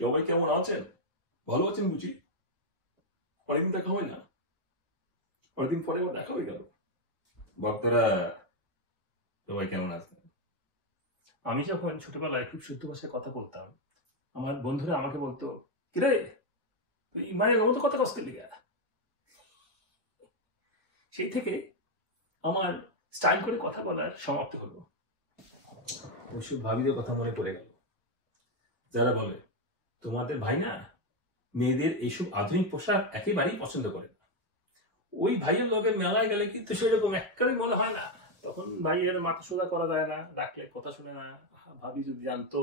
সবাই কেমন আছেন? ভালো আছেন বুঝি? অনেকদিন দেখা হয় না। অনেকদিন পরে আবার দেখা হয়ে গেল। ভক্তরা সবাই কেমন আছেন? আমি যখন ছোটবেলায় খুব শুদ্ধ ভাষায় কথা বলতাম, আমার বন্ধুরা আমাকে বলতো, কিরে তুই মায়ের মতো কথা কষ্ট লিগা। সেই থেকে আমার স্টাইল করে কথা বলার সমাপ্তি হলো। ওইসব ভাবিদের কথা মনে পড়ে গেল, যারা বলে তোমাদের ভাই না মেয়েদের এইসব আধুনিক পোশাক একেবারেই পছন্দ করে না। ওই ভাইয়ের লগে মেলায় গেলে কিন্তু সেরকম একবারই মনে হয় না। তখন ভাইয়ের মাথা সোজা করা যায় না, ডাকলে কথা শুনে না। ভাবি যদি জানতো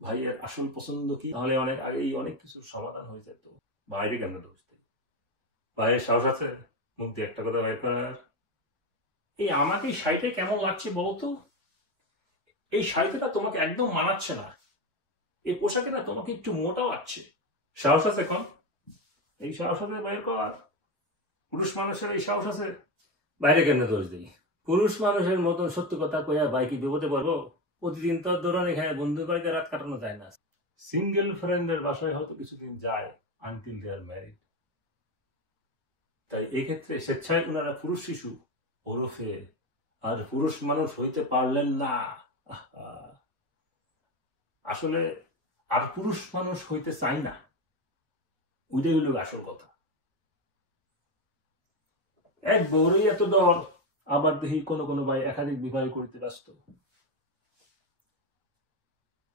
ভাইয়ের আসল পছন্দ কি, তাহলে অনেক আগেই অনেক কিছুর সমাধান হয়ে যেত। বাইরে কেন দোষ দিই? ভাইয়ের সাহস আছে মুখ দিয়ে একটা কথা বের করার? এই আমাকে এই শাড়িটা কেমন লাগছে বলতো? এই শাড়িটা তোমাকে একদম মানাচ্ছে না। এই পোশাকে না তোমাকে একটু মোটা লাগছে। সাহস আছে এখন? এই সাহস আছে বের কর। পুরুষ মানুষের এই সাহস আছে? বাইরে কেন দোষ দিই? পুরুষ মানুষের মতন সত্য কথা কইয়া ভাই কি বিপদে পড়বো? প্রতিদিন তো দৌড়ান এখানে বন্ধু বাড়িতে রাত কাটানো যায় না। সিঙ্গেল ফ্রেন্ডের বাসায় হয়তো কিছুদিন যায় আনটিল দে আর ম্যারিড। তাই এই ক্ষেত্রে স্বেচ্ছায় ওনারা পুরুষ শিশু ওরফে আর পুরুষ মানুষ হইতে পারলেন না। আসলে আর পুরুষ মানুষ হইতে চাই না, ওইটাই হইল আসল কথা। এক বউরই এত ডর, আবার দেখি কোনো কোনো ভাই একাধিক বিবাহ করতে ব্যস্ত।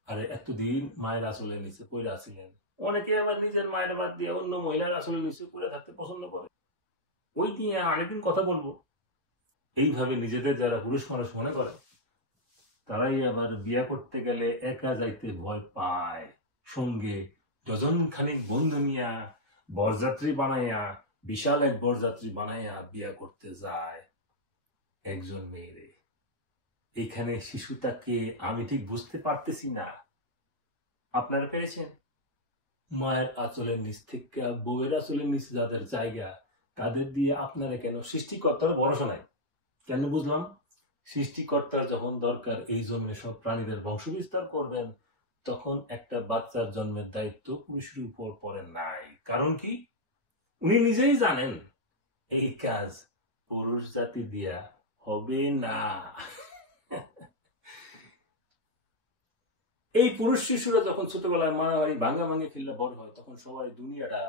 আরে এতদিন মায়ের আসলের নিচে পড়ে আসিলেন, অনেকে আবার নিজের মায়ের বাদ দিয়ে অন্য মহিলার আসলের নিচে পড়ে থাকতে পছন্দ করে। ওই নিয়ে আরেকদিন কথা বলবো। এইভাবে নিজেদের যারা পুরুষ মানুষ মনে করে, তারাই আবার বিয়ে করতে গেলে একা যাইতে ভয় পায়। সঙ্গে ডজন খানিক বন্ধু নিয়া বরযাত্রী বানাইয়া, বিশাল এক বরযাত্রী বানাইয়া বিয়া করতে যায় একজন মেয়েরে। এখানে শিশুটাকে আমি ঠিক বুঝতে পারতেছি না। আপনারা পেরেছেন? মায়ের আঁচলের নিচ থেকে বউয়ের আঁচলের নিচে যাদের জায়গা, তাদের দিয়ে আপনারা কেন সৃষ্টিকর্তার ভরসা নাই? কেন বুঝলাম? সৃষ্টিকর্তার যখন দরকার এই জমিনে সব প্রাণীদের বংশ বিস্তার করবেন, তখন একটা বাচ্চার জন্মের দায়িত্ব পুরুষের উপর পড়ে নাই। কারণ কি? উনি নিজেই জানেন এই কাজ পুরুষ জাতি দিয়া হবে না। এই পুরুষ শিশুরা যখন ছোটবেলায় মারামারি ভাঙ্গাভাঙ্গি খেললে বড় হয়, তখন সবাই দুনিয়াটা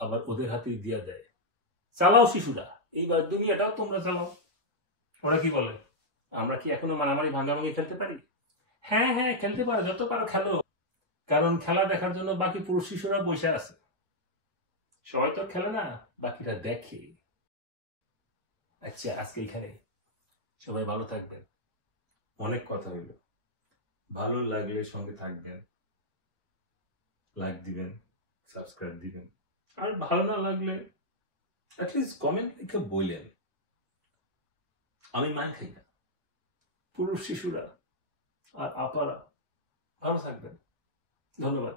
আবার ওদের হাতে দিয়া দেয়। চালাও শিশুরা, এইবার দুনিয়াটাও তোমরা চালাও। ওরা কি বলে, আমরা কি এখনো মারামারি ভাঙ্গাভাঙ্গি খেলতে পারি? হ্যাঁ হ্যাঁ খেলতে পারো, যত পারো খেলো। কারণ খেলা দেখার জন্য বাকি পুরুষ শিশুরা বসে আছে। সবাই তো খেলে না, বাকিরা দেখে। আচ্ছা, আজকে এখানে সবাই ভালো থাকবেন। অনেক কথা হইল। ভালো লাগলে সঙ্গে থাকবেন, লাইক দিবেন, সাবস্ক্রাইব দিবেন। আর ভালো না লাগলে অ্যাটলিস্ট কমেন্ট লিখে বললেন। আমি মান খাই না। পুরুষ শিশুরা আর আপারা ভালো থাকবেন। ধন্যবাদ।